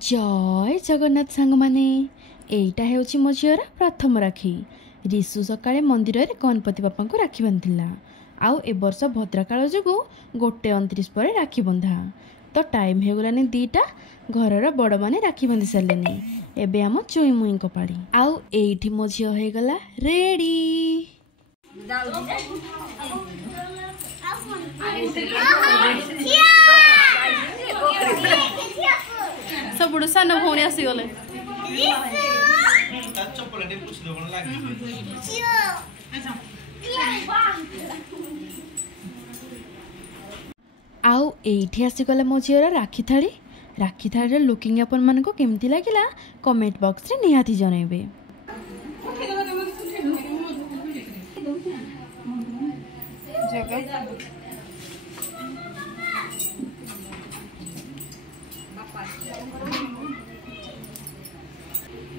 जय जगन्नाथ सांग माने एटा हेउची मो झीर प्रथम राखी। रिसु सकाळे मंदिर रे गणपति बापा को राखी बांधिला। आउ ए वर्ष भद्रकाल जोगु 1:29 पर राखी बंधा तो टाइम हे गलानी 2टा। घरर बड़ माने राखी बांधि सारलेनी। एबे हम चुई मुई को पाड़ी आउ एठी मो झियो हे गला रेडी। सबुड़ सान भौणी आसीगले आउ एठी आसीगले मो झियर राखी थाड़ी लुकिंग अपन मन को केमती लागिला कमेंट बॉक्स रे निहाती जणाइबे।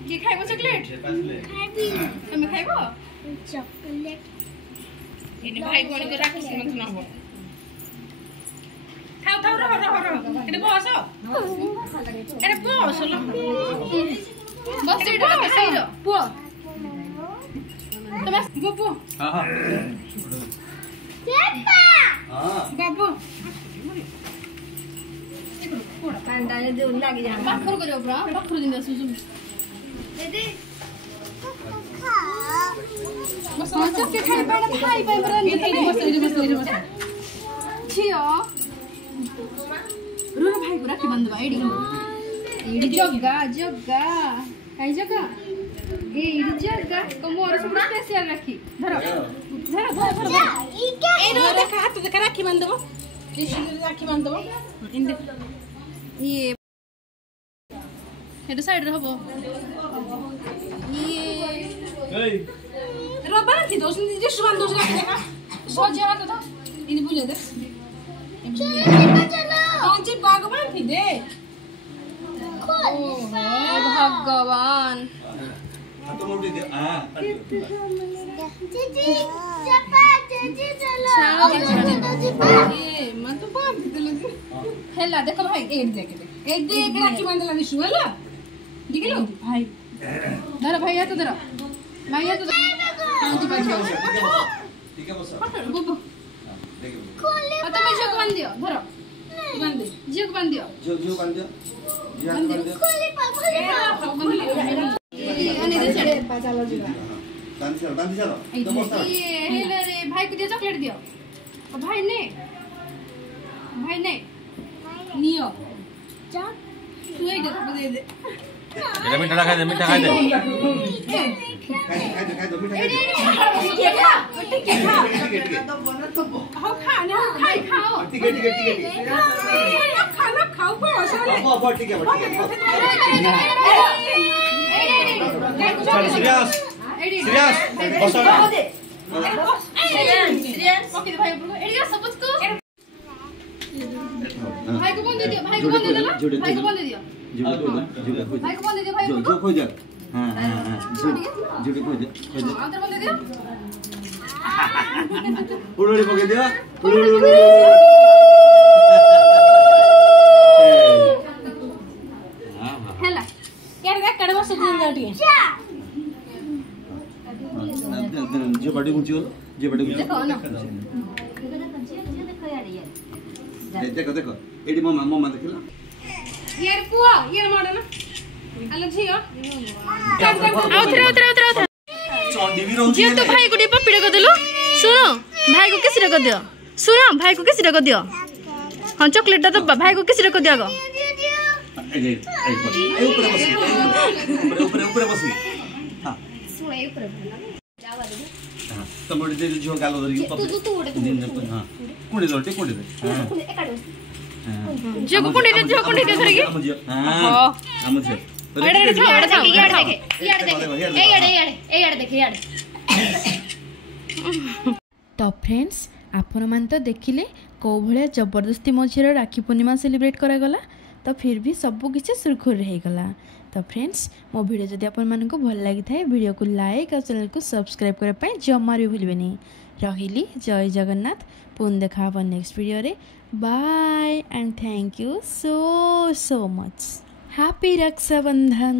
की खाइबो चॉकलेट खाइबी तुम खाइबो चॉकलेट इन भाई कोन को राखी से मत नहबो थाउ रह एटे बस एटे बस लो बस एटा बसई रो पो तुम बबू हां पेपा हां बबू कांडा ने दे लागी जा पाखर को जाओ ब्रा पाखर दिन सुसु दीदी बस अच्छा के खाई पाड़ा भाई बरा बस छियो रुरा भाई को राखी बंधवा एडी जग्गा काई जग्गा एडी जग्गा तो मोर सब स्पेशल राखी धरो ई क्या ए रो देखा हाथ देखा राखी बंधवा राखी बंधवा इन ये हेड साइड रे हबो ये रबर की दोस जे सुवन दोस राखी देखा सो जरा तो इन बुले दे चलो कौन सी भगवान थी दे भगवान तो मोड़ दे हां जीजी चलो ये मन तो बाप दे हेला देखो भाई एक देख राखी बांधला निशु हेला दिखलो भाई धर भाई या तो धर भाई या तो हां जी भाई ठीक है बस बुबू खोले पता मैं जग बांध दियो धर बांध दे जग बांध दियो जो बांध दियो खोले पापा अनि दे छड़े चलो जी बांध चलो तो बस ये हेला रे भाई को दे चॉकलेट दियो भाई ने नियो जा तू एक दे दे ये मीठा खा दे खाई दे मीठा खा खा ना खाओ ठीक है खाना खाओ को ठीक है सीरियस बस सीरियस ओके भाई एडिया सब को भाई को बंद दे दियो भाई को बंद दे दो भाई को बंद दे दियो भाई को बंद दे दियो भाई को खोज जा हां जुड़े खोज दे अंदर बंद दे दियो उड़ोड़ी पके दियो उड़ोड़ी हेला यार देख कड़वा से दिन जाटी जो बड़ी ऊंची हो जो बड़ी ऊंची देखो ना देखो एडी मम्मा देखला यार पुआ यार माडा ना अल्ला झियो आउथरे चंडी भी रहू जे तो भाई गुडी पपीडे को देलो सुनो भाई को किसी को दियो सुनो भाई को किसी को दियो हां चॉकलेट तो भाई को किसी को दियो गो ए ऊपर बस हां सुए ऊपर जावा दे हां तो मोड़ी दे जो गालो धरी तू हां कुणी दे हां एकाडो जो कुणी दे धरी हां हम जे एड़े था यार देखे तो फ्रेंड्स आपण मान तो देखिले को भलिया जबरदस्ती मझीर राखी पूर्णिमा सेलिब्रेट करागला तो फिर भी सब किसी सुरखुर रहीगला। तो फ्रेंड्स मो वीडियो जदि आपण मानक भल लगी थाए वीडियो को लाइक और चैनल को सब्सक्राइब करने जमा भी भूलें। रहिली जय जगन्नाथ पुन देखा हब नेक्स्ट वीडियो रे bye and thank you so so much happy Rakshabandhan.